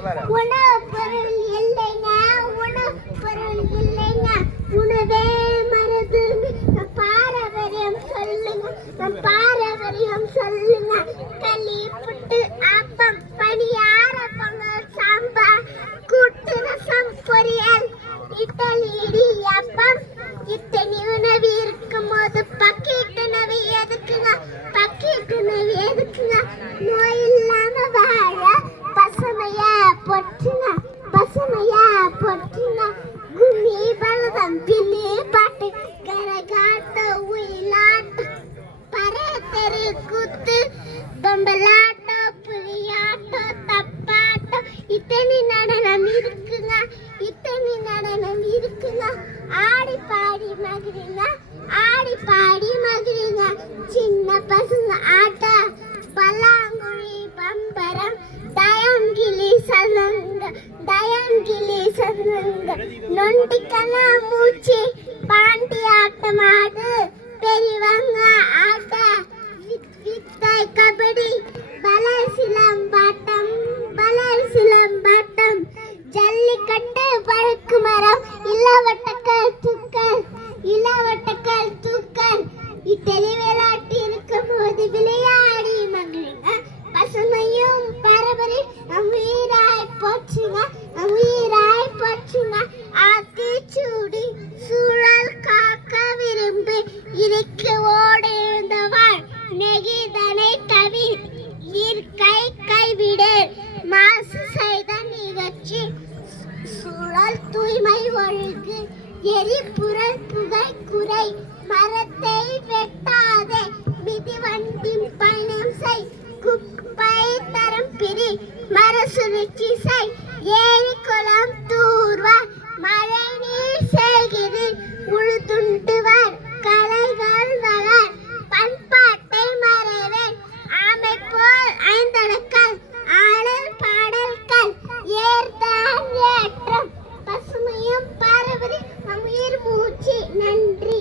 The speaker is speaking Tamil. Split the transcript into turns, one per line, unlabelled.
बरोबर பசுமையா பொட்டுங்க கும்மி பலதம் பில்லி பாட்டு கரகாட்ட உயிலாட்டு பரத்தெரு குத்து பொம்பலாட்டம் புலியாட்டம் தப்பாட்ட இத்தனை நடனம் இருக்குங்க இத்தனை நடனம் இருக்குங்க ஆடி பாடி மகிழுங்க ஆடி பாடி மகிழுங்க சின்ன பசங்க ஆட்ட பல்லாங்குழி பம்பரம் தயங்கிலி சலங்க தய நொண்டிக்கெல்லாம் மூச்சு. பாண்டி ஆட்டமாடு பெரியவங்க ஆட்ட வித்- கபடி. இருக்கு ஓடி எழுந்தவாள் நெகிதனை கவி இருக்கை கைவிட. மாசு செய்த நிகழ்ச்சி சுழல் தூய்மை ஒழுகு. எரிபுரல் புகை குறை. மரத்தை வெட்டாதே. மிதிவண்டி பயணம் செய். குப்பை தரம் பிரி. மர சுழற்சி செய். ஏரி குளம் தூர்வ. மழை போச்சு நன்றி.